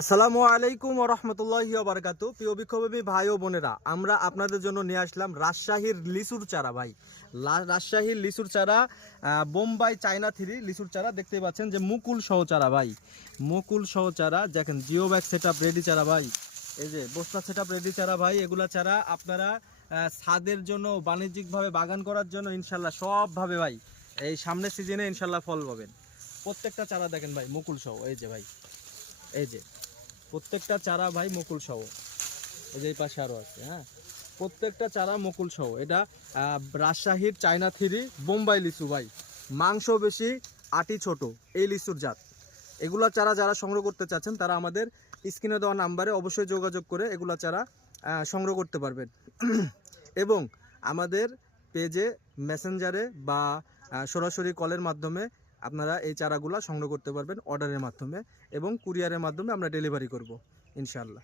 আসসালামু আলাইকুম ওয়া রাহমাতুল্লাহি ওয়া বারাকাতুহু। প্রিয় বিক্ষোভী ভাই ও বোনেরা, আমরা আপনাদের জন্য নিয়ে আসলাম রাজশাহীর লিচুর চারা ভাই। রাজশাহীর লিচুর চারা, বোম্বাই চায়না থ্রি লিচুর চারা দেখতেই পাচ্ছেন যে মুকুল সহ চারা ভাই। মুকুল সহ চারা দেখেন, geo bag set up ready চারা ভাই। এই যে বস্তা সেট আপ রেডি চারা ভাই। এগুলা চারা আপনারা ছাদের জন্য, বাণিজ্যিকভাবে বাগান করার জন্য ইনশাল্লাহ সবভাবে ভাই এই সামনের সিজনে ইনশাল্লাহ ফল পাবেন। প্রত্যেকটা চারা দেখেন ভাই মুকুল সহ। এই যে ভাই, এই যে প্রত্যেকটা চারা ভাই মুকুল সহ। এই যে এই পাশে আরও আছে, হ্যাঁ, প্রত্যেকটা চারা মুকুল সহ। এটা রাজশাহীর চায়না থ্রি বোম্বাই লিচু ভাই। মাংস বেশি, আটি ছোট, এই লিচুর জাত। এগুলা চারা যারা সংগ্রহ করতে চাচ্ছেন তারা আমাদের স্ক্রিনে দেওয়া নাম্বারে অবশ্যই যোগাযোগ করে এগুলা চারা সংগ্রহ করতে পারবেন। এবং আমাদের পেজে, মেসেঞ্জারে বা সরাসরি কলের মাধ্যমে আপনারা এই চারাগুলা সংগ্রহ করতে পারবেন অর্ডারের মাধ্যমে, এবং কুরিয়ারের মাধ্যমে আমরা ডেলিভারি করব ইনশাআল্লাহ।